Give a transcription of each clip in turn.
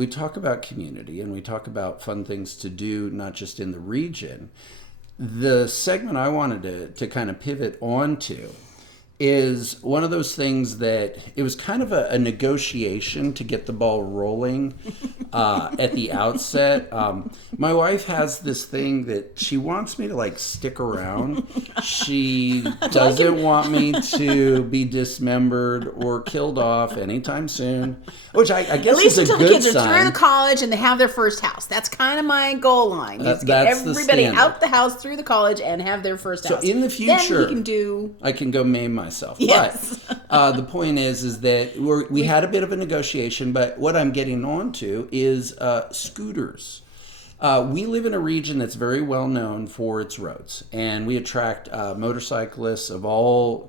we talk about community and we talk about fun things to do, not just in the region. The segment I wanted to kind of pivot onto is one of those things that it was kind of a negotiation to get the ball rolling at the outset. My wife has this thing that she wants me to like stick around. She doesn't want me to be dismembered or killed off anytime soon, which I guess is a good sign. At least until the kids are through the college and they have their first house. That's kind of my goal line. Is get everybody out the house through the college and have their first house. So in the future, then I can go maim myself. Yes. But the point is that we had a bit of a negotiation, but what I'm getting on to is scooters. We live in a region that's very well known for its roads, and we attract motorcyclists of all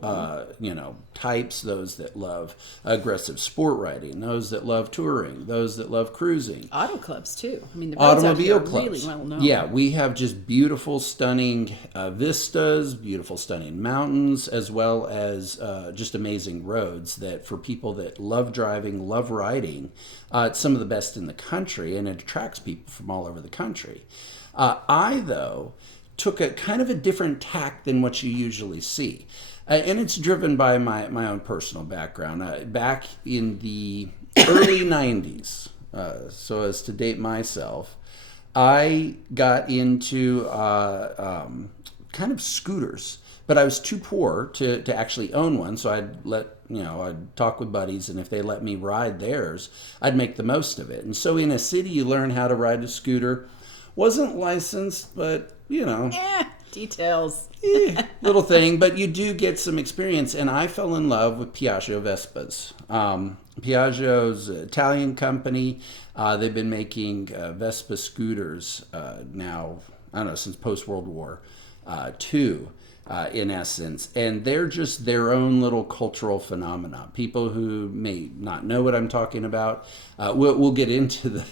types. Those that love aggressive sport riding, those that love touring, those that love cruising. Auto clubs too. I mean, the roads automobile out here are clubs. Really well known. Yeah, we have just beautiful, stunning vistas, beautiful, stunning mountains, as well as just amazing roads that for people that love driving, love riding, it's some of the best in the country, and it attracts people from all over the country. I, though, took a kind of a different tack than what you usually see. And it's driven by my own personal background. Back in the early 90s, so as to date myself, I got into kind of scooters, but I was too poor to actually own one, so I'd talk with buddies, and if they let me ride theirs, I'd make the most of it. And so in a city, you learn how to ride a scooter. Wasn't licensed, but, details. Little thing, but you do get some experience, and I fell in love with Piaggio Vespas. Piaggio's an Italian company. They've been making Vespa scooters now, I don't know, since post-World War II. In essence, and they're just their own little cultural phenomena. People who may not know what I'm talking about, we'll get into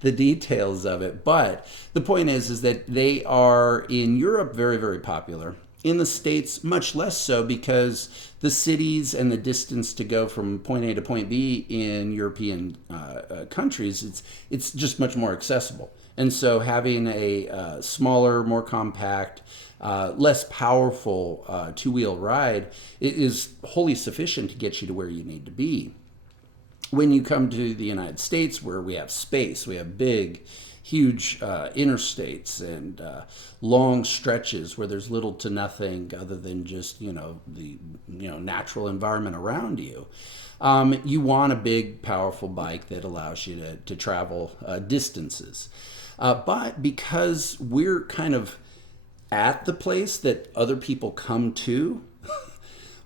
the details of it, but the point is that they are in Europe very, very popular. In the States, much less so, because the cities and the distance to go from point A to point B in European countries, it's just much more accessible. And so having a smaller, more compact, less powerful two-wheel ride is wholly sufficient to get you to where you need to be. When you come to the United States, where we have space, we have big, huge interstates and long stretches where there's little to nothing other than just the natural environment around you. You want a big, powerful bike that allows you to travel distances. But because we're kind of at the place that other people come to,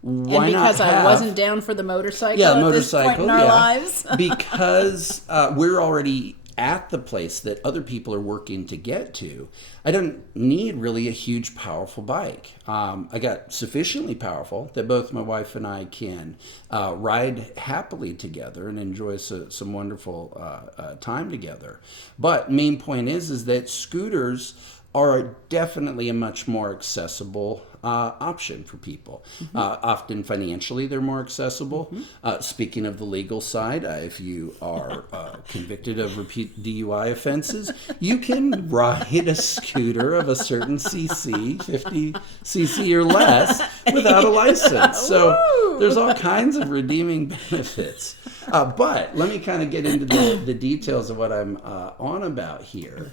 why and because not have, I wasn't down for the motorcycle at this point in our lives. Because we're already at the place that other people are working to get to, I don't need really a huge, powerful bike. I got sufficiently powerful that both my wife and I can ride happily together and enjoy some wonderful time together. But main point is that scooters are definitely a much more accessible option for people. Mm-hmm. Often financially, they're more accessible. Mm-hmm. Speaking of the legal side, if you are convicted of repeat DUI offenses, you can ride a scooter of a certain cc, 50 cc or less, without a license. So there's all kinds of redeeming benefits. But let me kind of get into the details of what I'm on about here.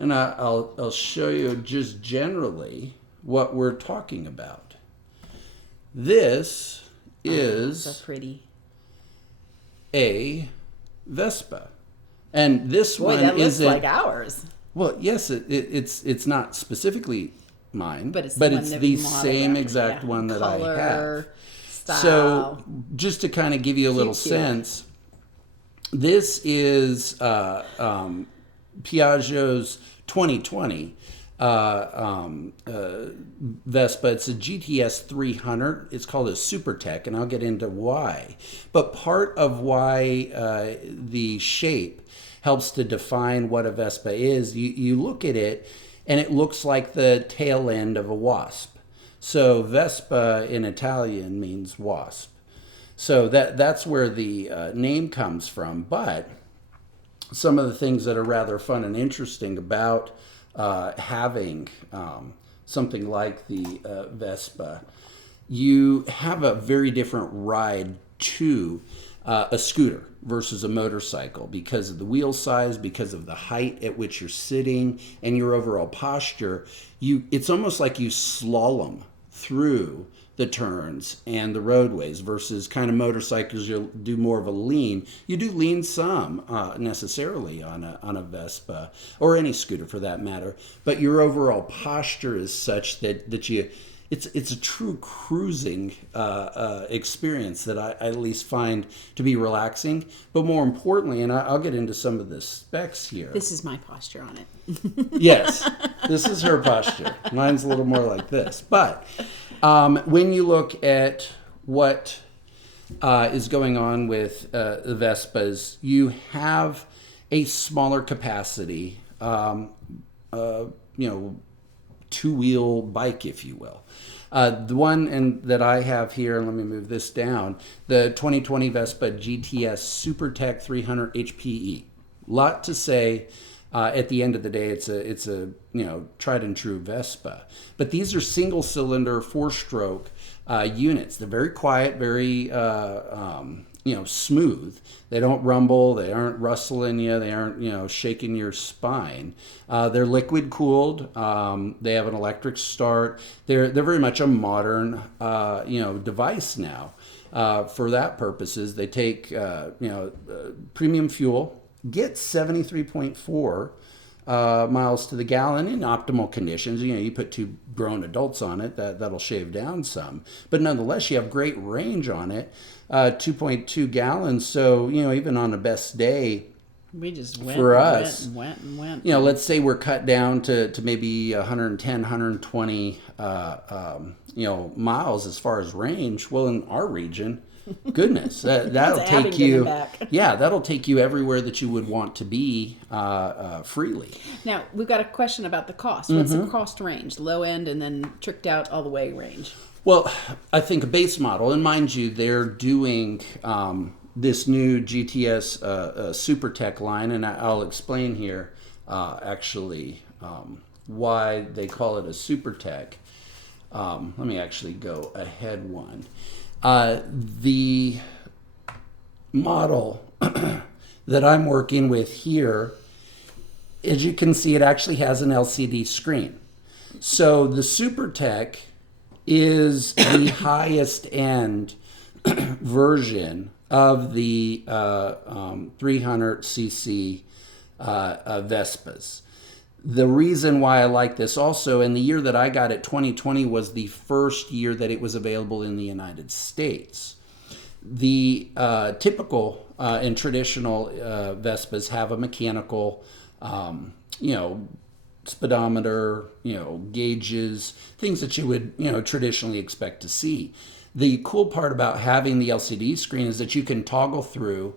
And I'll show you just generally what we're talking about. This is so pretty. A Vespa. And this one that is looks like ours. Well, yes, it's not specifically mine, but it's the same exact one that color, I have. Style. So just to kind of give you a little sense, this is Piaggio's 2020 Vespa. It's a GTS 300. It's called a SuperTech, and I'll get into why. But part of why the shape helps to define what a Vespa is, you look at it, and it looks like the tail end of a wasp. So Vespa in Italian means wasp. So that's where the name comes from. But some of the things that are rather fun and interesting about having something like the Vespa, you have a very different ride to a scooter versus a motorcycle because of the wheel size, because of the height at which you're sitting, and your overall posture. It's almost like you slalom through the turns and the roadways versus kind of motorcycles. You'll do more of a lean. You do lean some necessarily on a Vespa or any scooter for that matter, but your overall posture is such that you it's a true cruising experience that I at least find to be relaxing. But more importantly, and I'll get into some of the specs here. This is my posture on it. Yes, this is her posture. Mine's a little more like this. But when you look at what is going on with the Vespas, you have a smaller capacity, two-wheel bike, if you will. The one that I have here, and let me move this down, the 2020 Vespa GTS SuperTech 300 HPE. Lot to say. At the end of the day, it's a tried and true Vespa. But these are single cylinder 4-stroke units. They're very quiet, very smooth. They don't rumble. They aren't rustling you. They aren't shaking your spine. They're liquid cooled. They have an electric start. They're very much a modern device now. For that purposes, they take premium fuel. Get 73.4 miles to the gallon in optimal conditions. You put 2 grown adults on it, that'll shave down some. But nonetheless, you have great range on it, 2.2 gallons. So, even on the best day, we just went and went. Let's say we're cut down to maybe 110, 120, miles as far as range. Well, in our region, goodness, that'll take you. That'll take you everywhere that you would want to be freely. Now we've got a question about the cost. What's the cost range? Low end and then tricked out all the way range. Well, I think a base model, and mind you, they're doing this new GTS SuperTech line, and I'll explain here why they call it a SuperTech. Let me actually go ahead one. The model that I'm working with here, as you can see, it actually has an LCD screen. So the SuperTech is the highest end version of the 300cc Vespas. The reason why I like this also, and the year that I got it, 2020, was the first year that it was available in the United States. The typical and traditional Vespas have a mechanical, speedometer, gauges, things that you would, traditionally expect to see. The cool part about having the LCD screen is that you can toggle through,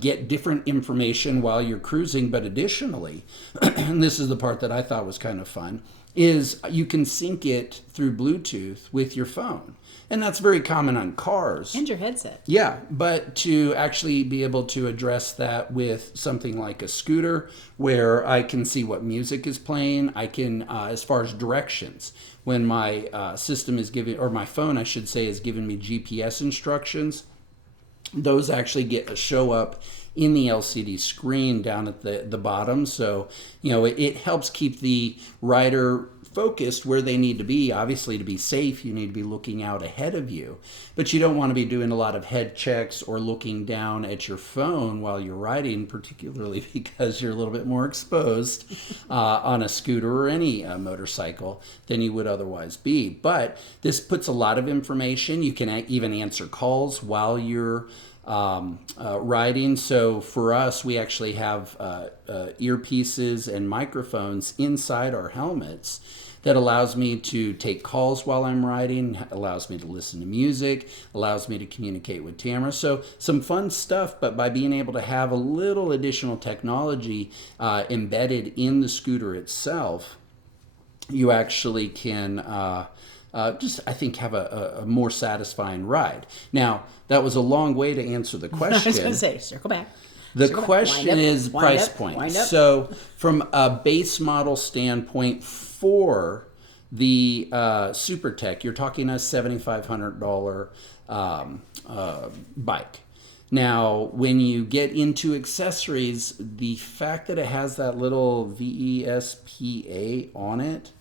get different information while you're cruising, but additionally, and this is the part that I thought was kind of fun, is you can sync it through Bluetooth with your phone. And that's very common on cars. And your headset. Yeah, but to actually be able to address that with something like a scooter where I can see what music is playing, I can, as far as directions, when my system is giving, or my phone, I should say, is giving me GPS instructions, those actually show up in the LCD screen down at the bottom. So, it helps keep the rider focused where they need to be. Obviously, to be safe, you need to be looking out ahead of you, but you don't want to be doing a lot of head checks or looking down at your phone while you're riding, particularly because you're a little bit more exposed on a scooter or any motorcycle than you would otherwise be. But this puts a lot of information. You can even answer calls while you're riding. So for us, we actually have earpieces and microphones inside our helmets that allows me to take calls while I'm riding, allows me to listen to music, allows me to communicate with Tamara. So some fun stuff, but by being able to have a little additional technology embedded in the scooter itself, you actually can just, I think, have a more satisfying ride. Now, that was a long way to answer the question. I was going to say, circle back. The question is price point. So from a base model standpoint for the Super Tech, you're talking a $7,500 bike. Now, when you get into accessories, the fact that it has that little VESPA on it,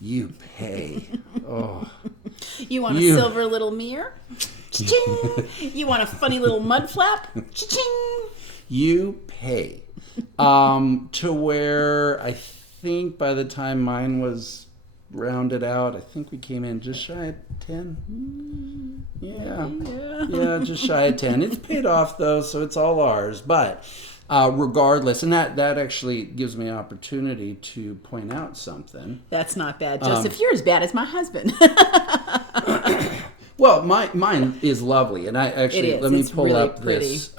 you pay. Oh. You want a silver little mirror? Cha-ching! You want a funny little mud flap? Cha-ching! You pay. To where I think by the time mine was rounded out, I think we came in just shy of 10. Yeah, just shy of 10. It's paid off though, so it's all ours. But regardless, and that actually gives me an opportunity to point out something. That's not bad, Joseph. You're as bad as my husband. Well, mine is lovely, and I actually let me pull up this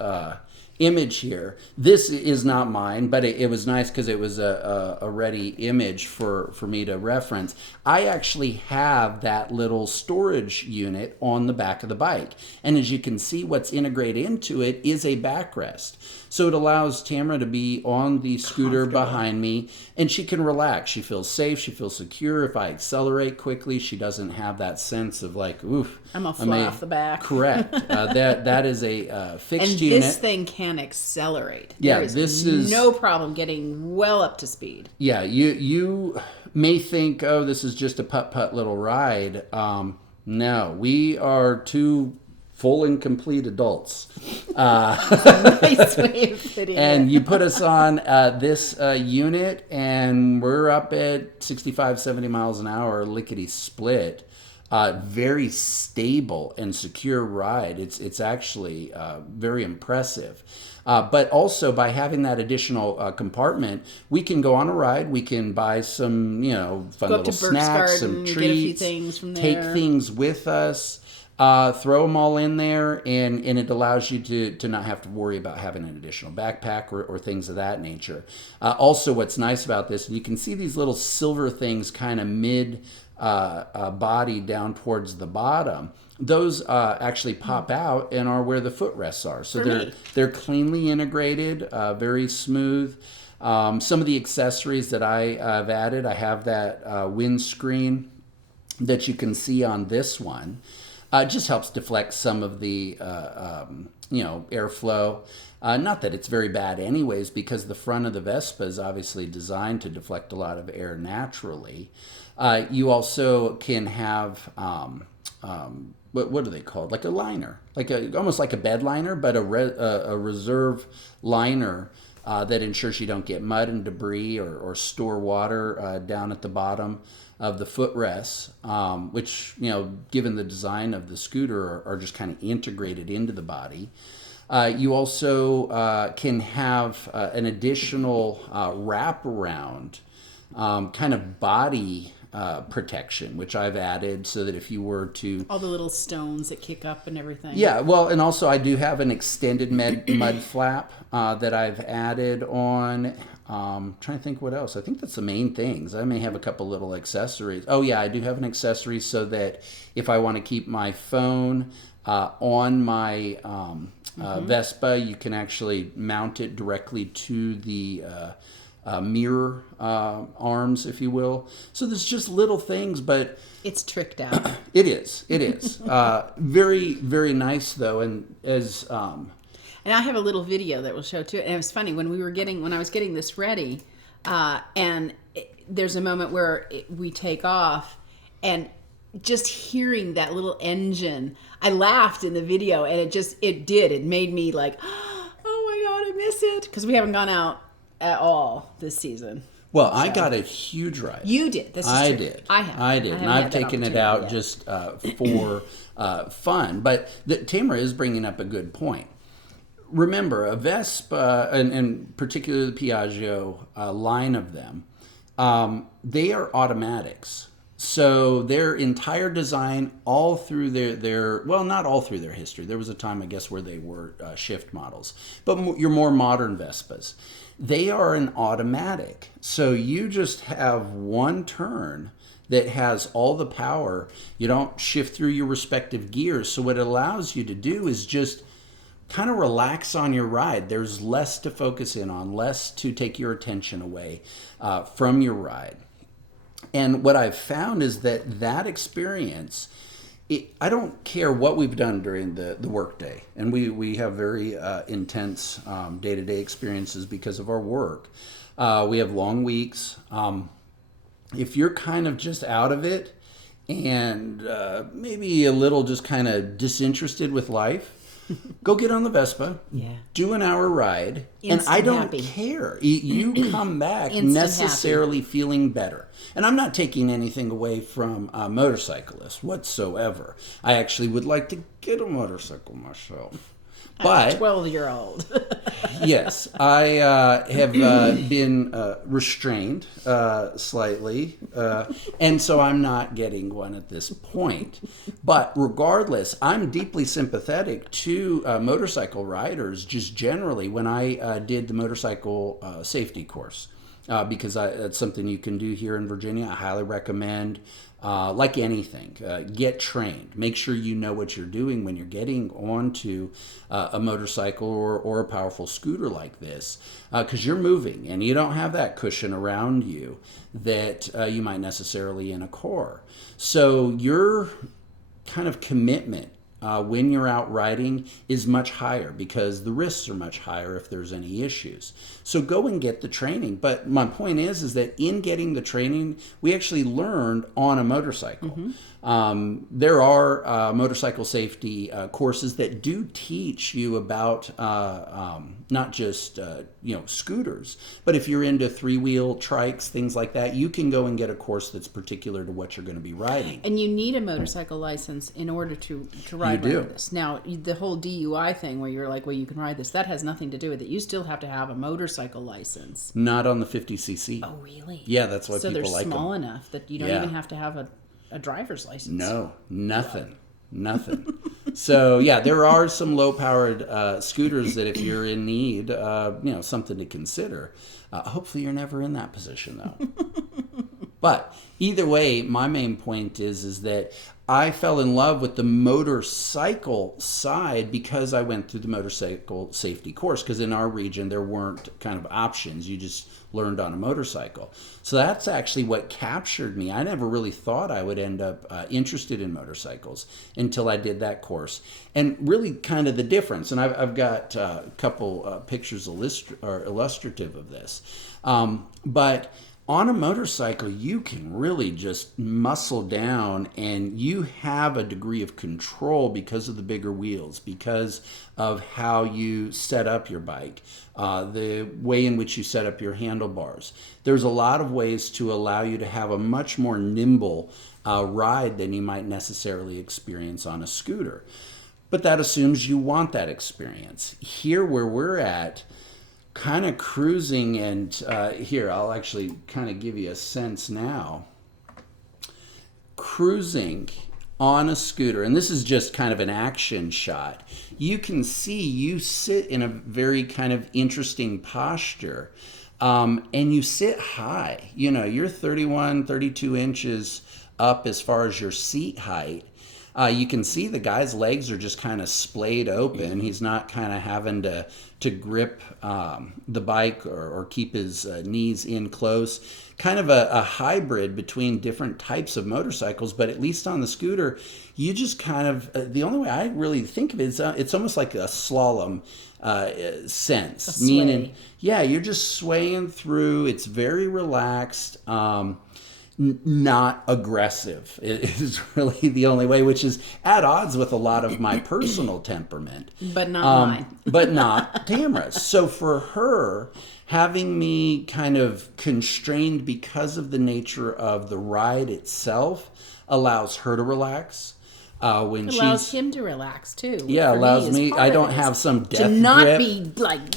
image here. This is not mine, but it was nice because it was a ready image for me to reference. I actually have that little storage unit on the back of the bike, and as you can see, what's integrated into it is a backrest. So it allows Tamara to be on the scooter behind me, and she can relax. She feels safe. She feels secure. If I accelerate quickly, she doesn't have that sense of like, oof. I'm going to fly off the back. Correct. That is a fixed unit. And this thing can accelerate. Yeah, this is no problem getting well up to speed. Yeah, you may think, oh, this is just a putt-putt little ride. No, we are two full and complete adults. Nice way of putting and it. You put us on this unit, and we're up at 65, 70 miles an hour, lickety split. Very stable and secure ride. It's actually very impressive. But also by having that additional compartment, we can go on a ride. We can buy some, fun little snacks, some treats, get a few things from there. Take things with us. Throw them all in there, and it allows you to not have to worry about having an additional backpack or things of that nature. Also, what's nice about this, you can see these little silver things kind of mid body down towards the bottom. Those actually pop out and are where the footrests are. So they're cleanly integrated, very smooth. Some of the accessories that I've added, I have that windscreen that you can see on this one. It just helps deflect some of the airflow. Not that it's very bad anyways, because the front of the Vespa is obviously designed to deflect a lot of air naturally. You also can have what are they called? Like a liner, almost like a bed liner, but a reserve liner that ensures you don't get mud and debris or store water down at the bottom of the footrests, which, given the design of the scooter, are just kind of integrated into the body. You also can have an additional wraparound kind of body protection, which I've added so that if you were to... All the little stones that kick up and everything. Yeah, well, and also I do have an extended mud flap that I've added on. Trying to think what else. I think that's the main things. I may have a couple little accessories. Oh yeah, I do have an accessory so that if I want to keep my phone on my Vespa, you can actually mount it directly to the mirror arms, if you will. So there's just little things, but it's tricked out. It is. Very, very nice though, and as and I have a little video that will show too. And it was funny when I was getting this ready, there's a moment where we take off, and just hearing that little engine, I laughed in the video, and it made me like, oh my God, I miss it, because we haven't gone out at all this season. Well, I got a huge ride. You did. This is I true. did. I did. And I've taken it out just for fun. But Tamara is bringing up a good point. Remember, a Vespa, and particularly the Piaggio line of them, they are automatics. So their entire design, all through their well, not all through their history. There was a time, I guess, where they were shift models. But your more modern Vespas, they are an automatic. So you just have one turn that has all the power. You don't shift through your respective gears. So what it allows you to do is just kind of relax on your ride. There's less to focus in on, less to take your attention away from your ride. And what I've found is that experience, I don't care what we've done during the workday, and we have very intense day-to-day experiences because of our work. We have long weeks. If you're kind of just out of it and maybe a little just kind of disinterested with life, go get on the Vespa, do an hour ride, and I don't care. You come back necessarily feeling better. And I'm not taking anything away from motorcyclists whatsoever. I actually would like to get a motorcycle myself. But I'm a 12-year-old. Yes, I have been restrained slightly, and so I'm not getting one at this point. But regardless, I'm deeply sympathetic to motorcycle riders just generally when I did the motorcycle safety course, because that's something you can do here in Virginia. I highly recommend. Like anything, get trained. Make sure you know what you're doing when you're getting onto a motorcycle or a powerful scooter like this, because you're moving and you don't have that cushion around you that you might necessarily in a car. So your kind of commitment when you're out riding is much higher because the risks are much higher if there's any issues. So go and get the training. But my point is that in getting the training, we actually learned on a motorcycle. There are motorcycle safety courses that do teach you about not just scooters, but if you're into three-wheel trikes, things like that, you can go and get a course that's particular to what you're going to be riding. And you need a motorcycle license in order to ride this. Now, the whole DUI thing where you're like, well, you can ride this, that has nothing to do with it. You still have to have a motorcycle license. Not on the 50cc. Oh, really? Yeah, that's why so people like them. So they're small enough that you don't even have to have a driver's license. No, nothing. So yeah, there are some low-powered scooters that if you're in need, something to consider. Hopefully you're never in that position though. But either way, my main point is that I fell in love with the motorcycle side because I went through the motorcycle safety course, because in our region there weren't kind of options. You just learned on a motorcycle. So that's actually what captured me. I never really thought I would end up interested in motorcycles until I did that course. And really kind of the difference, and I've got a couple pictures illustrative of this, but on a motorcycle, you can really just muscle down and you have a degree of control because of the bigger wheels, because of how you set up your bike, the way in which you set up your handlebars. There's a lot of ways to allow you to have a much more nimble ride than you might necessarily experience on a scooter. But that assumes you want that experience. Here where we're at, kind of cruising, and here I'll actually kind of give you a sense now. Cruising on a scooter, and this is just kind of an action shot. You can see you sit in a very kind of interesting posture, and you sit high. You're 31, 32 inches up as far as your seat height. You can see the guy's legs are just kind of splayed open. He's not kind of having to grip the bike or keep his knees in close. Kind of a hybrid between different types of motorcycles, but at least on the scooter, you just kind of, the only way I really think of it is it's almost like a slalom sense. Meaning, yeah, you're just swaying through. It's very relaxed. Not aggressive is really the only way, which is at odds with a lot of my personal temperament. But not mine. But not Tamara's. So for her, having me kind of constrained because of the nature of the ride itself allows her to relax. When allows him to relax too. Yeah, allows me. I don't have some death to not grip. Be like,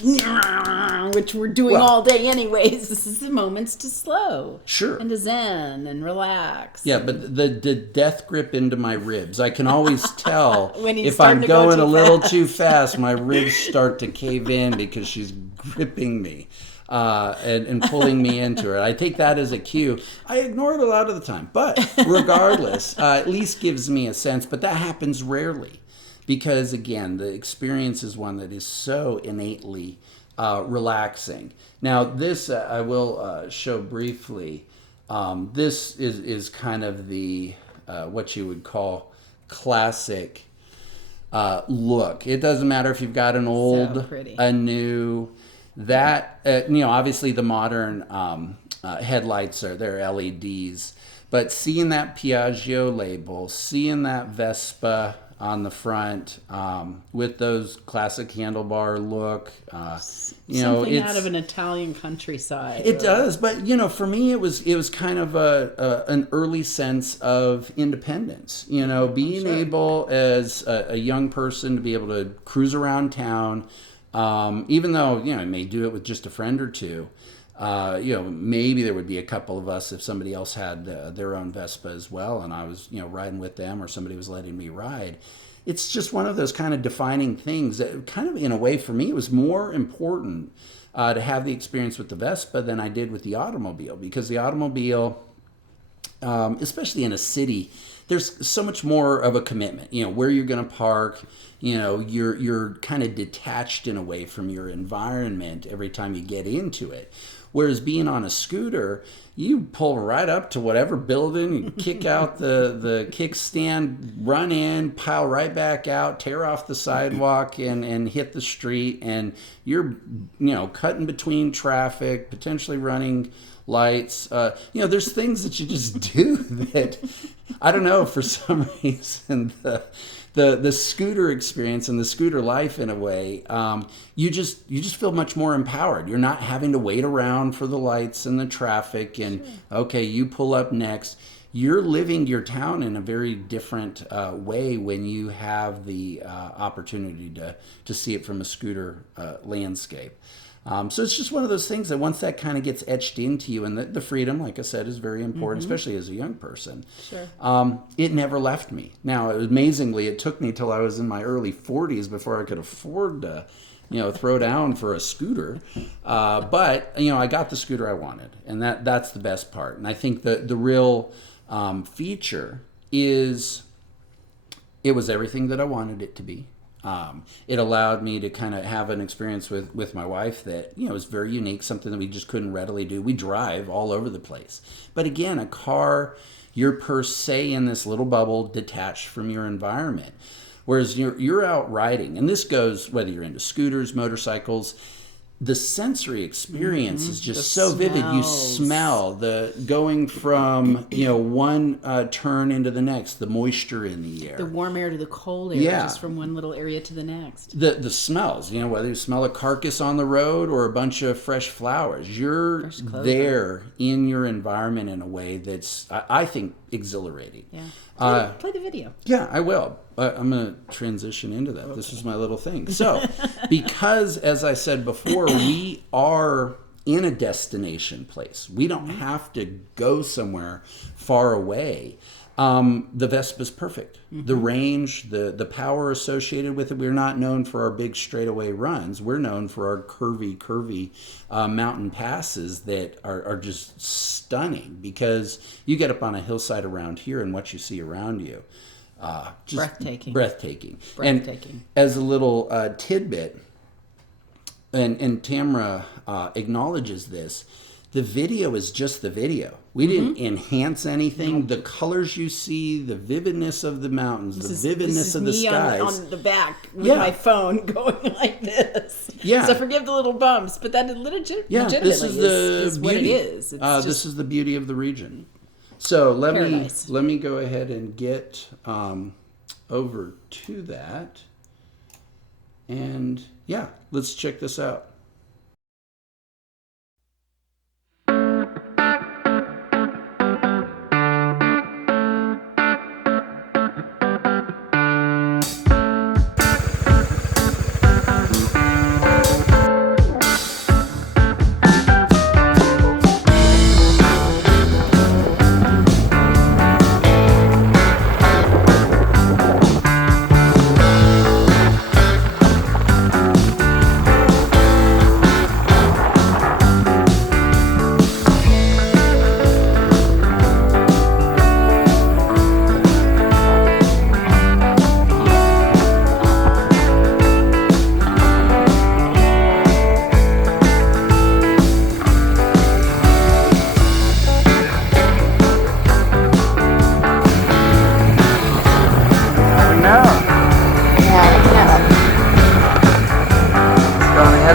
which we're doing all day anyways. This is the moments to slow, sure, and to zen and relax. Yeah, but the death grip into my ribs. I can always tell if I'm going a little too fast. My ribs start to cave in because she's gripping me. And pulling me into it. I take that as a cue. I ignore it a lot of the time, but regardless, at least gives me a sense. But that happens rarely because again, the experience is one that is so innately relaxing. Now, this I will show briefly. This is kind of the what you would call classic look. It doesn't matter if you've got an old, a new. That obviously the modern headlights they're LEDs, but seeing that Piaggio label, seeing that Vespa on the front with those classic handlebar look, something out of an Italian countryside. It does, but for me it was kind of an early sense of independence. Being able as a young person to be able to cruise around town. Even though, I may do it with just a friend or two, maybe there would be a couple of us if somebody else had their own Vespa as well, and I was, riding with them or somebody was letting me ride. It's just one of those kind of defining things that kind of, in a way, for me, it was more important to have the experience with the Vespa than I did with the automobile, because the automobile, especially in a city, there's so much more of a commitment, where you're going to park, you're kind of detached in a way from your environment every time you get into it. Whereas being on a scooter, you pull right up to whatever building, you kick out the kickstand, run in, pile right back out, tear off the sidewalk and hit the street, and you're, cutting between traffic, potentially running lights. There's things that you just do that, I don't know, for some reason, the scooter experience and the scooter life, in a way, you just feel much more empowered. You're not having to wait around for the lights and the traffic and, okay, you pull up next. You're living your town in a very different way when you have the opportunity to see it from a scooter landscape. So it's just one of those things that once that kind of gets etched into you, and the freedom, like I said, is very important, especially as a young person. Sure. It never left me. Now, amazingly, it took me till I was in my early 40s before I could afford to, throw down for a scooter. But I got the scooter I wanted, and that's the best part. And I think the real feature is it was everything that I wanted it to be. It allowed me to kind of have an experience with my wife that, was very unique, something that we just couldn't readily do. We drive all over the place. But again, a car, you're per se in this little bubble detached from your environment. Whereas you're out riding, and this goes whether you're into scooters, motorcycles, the sensory experience is just so vivid. You smell the going from one turn into the next, the moisture in the air, the warm air to the cold air, just from one little area to the next. The smells, whether you smell a carcass on the road or a bunch of fresh flowers, you're there in your environment in a way that's, I think, exhilarating. Yeah. Play the video. Yeah, I will. I'm going to transition into that. Okay. This is my little thing. So, because, as I said before, we are in a destination place. We don't have to go somewhere far away. The Vespa's perfect. The range, the power associated with it. We're not known for our big straightaway runs. We're known for our curvy mountain passes that are just stunning, because you get up on a hillside around here and what you see around you. Just breathtaking. And as a little tidbit, and Tamara acknowledges this, the video is just the video. We didn't enhance anything. The colors you see, the vividness of the mountains, the vividness of the skies. On the back with my phone going like this. Yeah. So forgive the little bumps, but that legitimately this is what it is. This is the beauty of the region. So let me go ahead and get over to that. And let's check this out.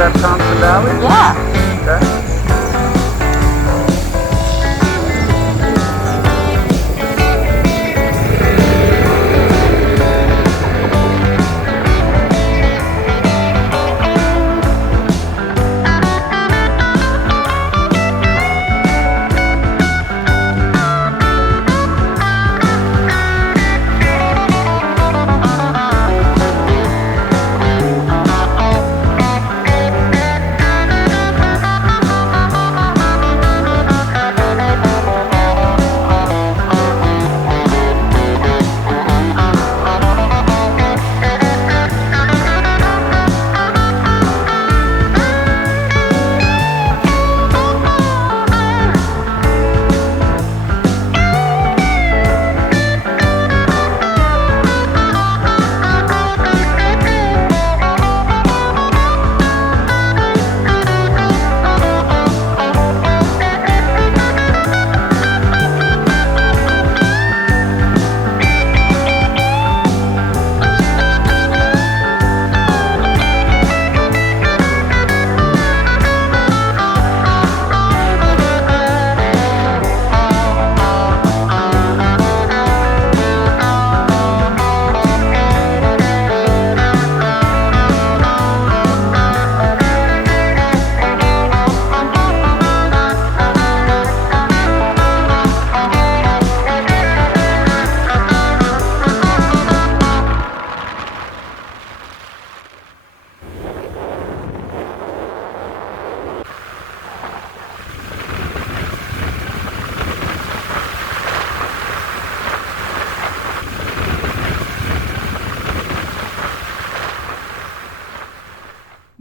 up Thompson Valley? Yeah. Okay.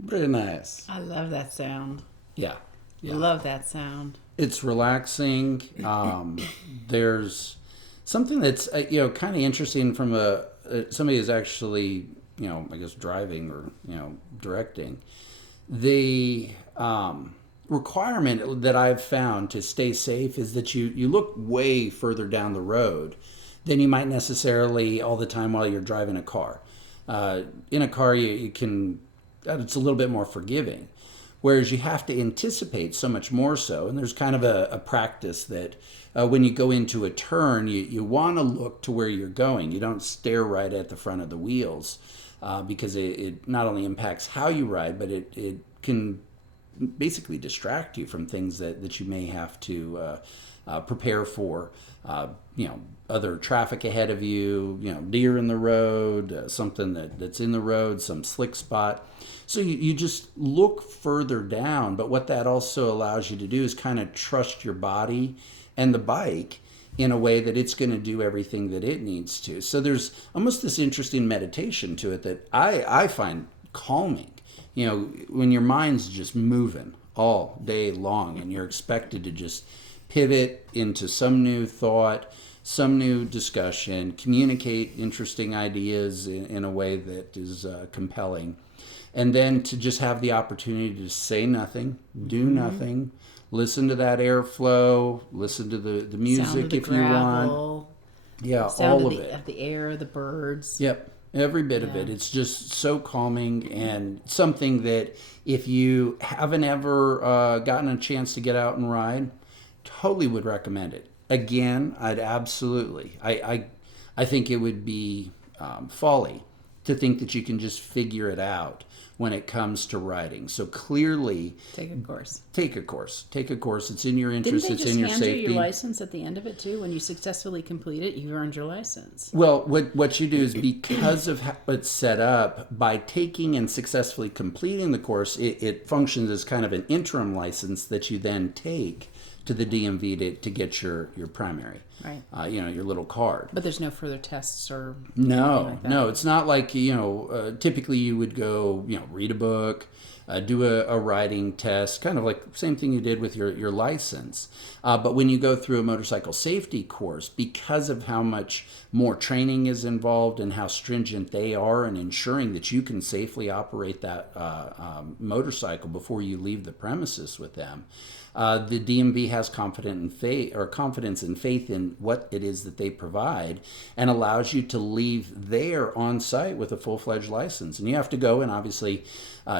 Very nice. I love that sound. Yeah. Love that sound. It's relaxing. There's something that's kind of interesting from somebody who's actually I guess driving or directing. The requirement that I've found to stay safe is that you look way further down the road than you might necessarily all the time while you're driving a car. In a car, you can it's a little bit more forgiving. Whereas you have to anticipate so much more so. And there's kind of a practice that when you go into a turn, you want to look to where you're going. You don't stare right at the front of the wheels because it not only impacts how you ride, but it can basically distract you from things that you may have to prepare for. Other traffic ahead of you, deer in the road, something that's in the road, some slick spot. So you just look further down, but what that also allows you to do is kind of trust your body and the bike in a way that it's going to do everything that it needs to. So there's almost this interesting meditation to it that I find calming. When your mind's just moving all day long and you're expected to just pivot into some new thought, some new discussion, communicate interesting ideas in a way that is compelling. And then to just have the opportunity to say nothing, do nothing, listen to that airflow, listen to the music if you want. Yeah, all of it. Of the air, the birds. Yep, every bit of it. It's just so calming and something that if you haven't ever gotten a chance to get out and ride, totally would recommend it. Again, I'd absolutely. I think it would be folly to think that you can just figure it out when it comes to riding. So clearly, take a course. Take a course. It's in your interest. It's in your safety. Didn't they just hand you your license at the end of it too? When you successfully complete it, you've earned your license. Well, what you do is because of how it's set up, by taking and successfully completing the course, it functions as kind of an interim license that you then take to the DMV to get your primary, right? Your little card. But there's no further tests or no. It's not like typically you would go read a book, do a riding test, kind of like same thing you did with your license. But when you go through a motorcycle safety course, because of how much more training is involved and how stringent they are in ensuring that you can safely operate that motorcycle before you leave the premises with them. The DMV has confidence and faith in what it is that they provide and allows you to leave there on site with a full-fledged license. And you have to go and obviously immediately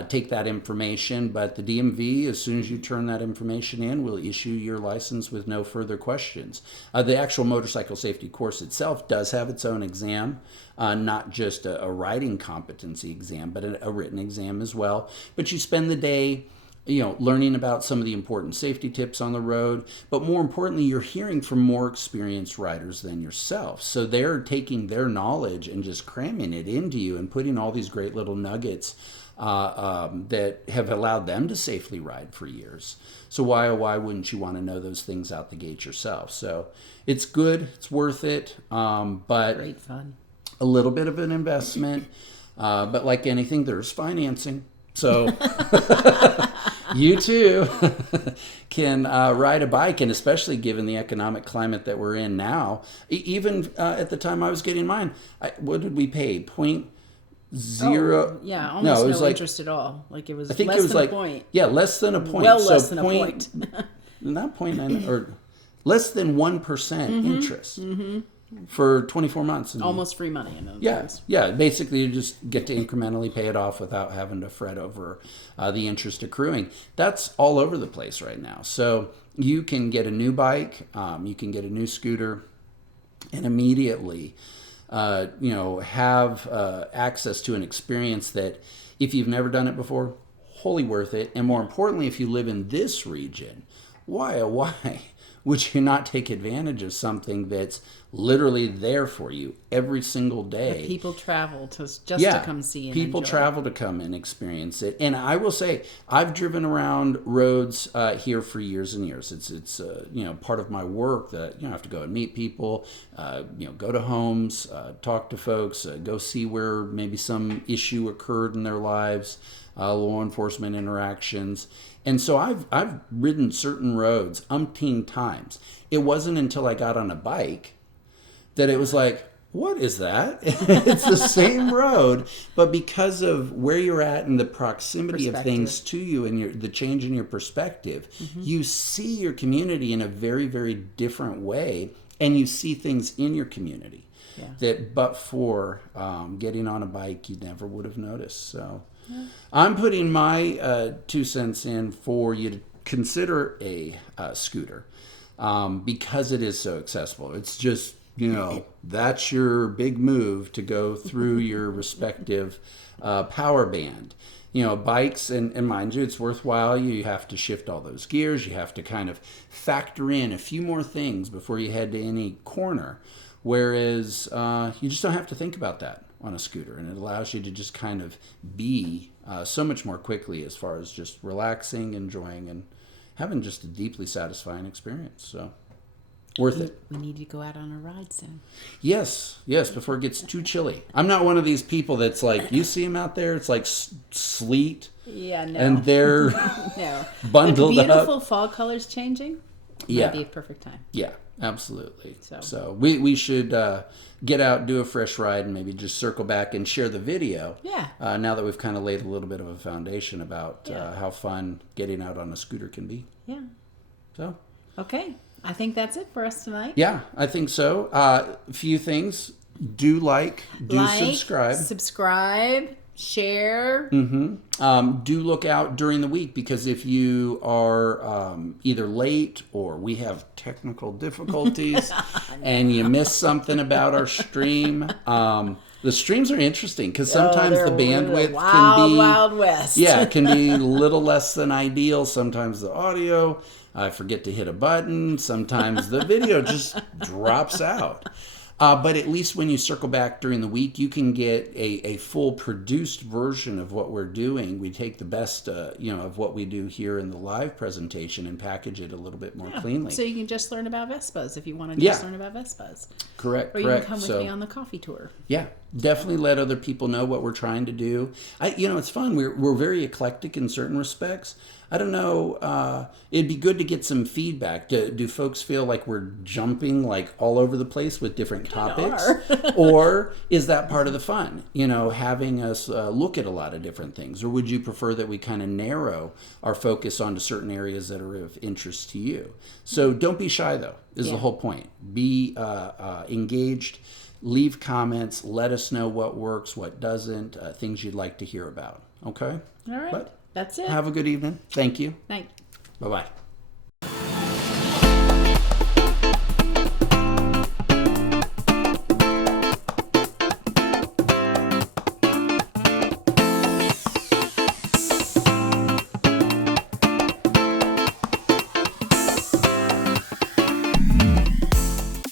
take that information. But the DMV, as soon as you turn that information in, will issue your license with no further questions. The actual motorcycle safety course itself does have its own exam, not just a riding competency exam, but a written exam as well. But you spend the day learning about some of the important safety tips on the road, but more importantly, you're hearing from more experienced riders than yourself. So they're taking their knowledge and just cramming it into you and putting all these great little nuggets that have allowed them to safely ride for years. So why wouldn't you want to know those things out the gate yourself? So it's good, it's worth it, but great fun. A little bit of an investment, but like anything, there's financing. So you too can ride a bike, and especially given the economic climate that we're in now, even at the time I was getting mine, what did we pay? 0.0? Yeah, almost no interest at all. Like it was less than a point. Yeah, less than a point. Well, less than a point. Not 0.9, or less than 1% interest. For 24 months. Almost free money in those things. Yeah. Basically, you just get to incrementally pay it off without having to fret over the interest accruing. That's all over the place right now. So you can get a new bike, you can get a new scooter, and immediately, have access to an experience that, if you've never done it before, wholly worth it. And more importantly, if you live in this region, why would you not take advantage of something that's literally there for you every single day? But people travel to come see and people enjoy. Travel to come and experience it. And I will say, I've driven around roads here for years and years. It's part of my work that I have to go and meet people, go to homes, talk to folks, go see where maybe some issue occurred in their lives, law enforcement interactions. And so I've ridden certain roads umpteen times. It wasn't until I got on a bike that it was like, what is that? It's the same road, but because of where you're at and the proximity of things to you and the change in your perspective, you see your community in a very, very different way, and you see things in your community that but for getting on a bike, you never would have noticed. So I'm putting my 2 cents in for you to consider a scooter because it is so accessible. It's just, that's your big move to go through your respective power band. Bikes, and mind you, it's worthwhile. You have to shift all those gears. You have to kind of factor in a few more things before you head to any corner. Whereas you just don't have to think about that on a scooter, and it allows you to just kind of be so much more quickly as far as just relaxing, enjoying, and having just a deeply satisfying experience. So worth it. We need to go out on a ride soon. Yes, before it gets too chilly. I'm not one of these people that's like, you see them out there, it's like sleet. Yeah, no. And they're bundled With the beautiful up. fall colors changing, might be a perfect time. Yeah, absolutely. So we should get out, do a fresh ride, and maybe just circle back and share the video. Yeah. Now that we've kind of laid a little bit of a foundation about how fun getting out on a scooter can be. Yeah. So. Okay. I think that's it for us tonight. Yeah, I think so. A few things. Do subscribe, share. Do look out during the week, because if you are either late or we have technical difficulties and you miss something about our stream, the streams are interesting because sometimes the bandwidth can be Wild West. Yeah, it can be a little less than ideal. Sometimes the audio, I forget to hit a button. Sometimes the video just drops out. But at least when you circle back during the week, you can get a full produced version of what we're doing. We take the best, of what we do here in the live presentation and package it a little bit more cleanly. So you can just learn about Vespas if you want to just learn about Vespas. Correct. Or you can come with me on the coffee tour. Yeah, definitely let other people know what we're trying to do. It's fun. We're very eclectic in certain respects. I don't know. It'd be good to get some feedback. Do folks feel like we're jumping like all over the place with different topics? Or is that part of the fun? Having us look at a lot of different things? Or would you prefer that we kind of narrow our focus onto certain areas that are of interest to you? So don't be shy, though, is the whole point. Be engaged. leave comments. Let us know what works, what doesn't, things you'd like to hear about. Okay? All right. But that's it. have a good evening. Thank you. Night. Bye-bye.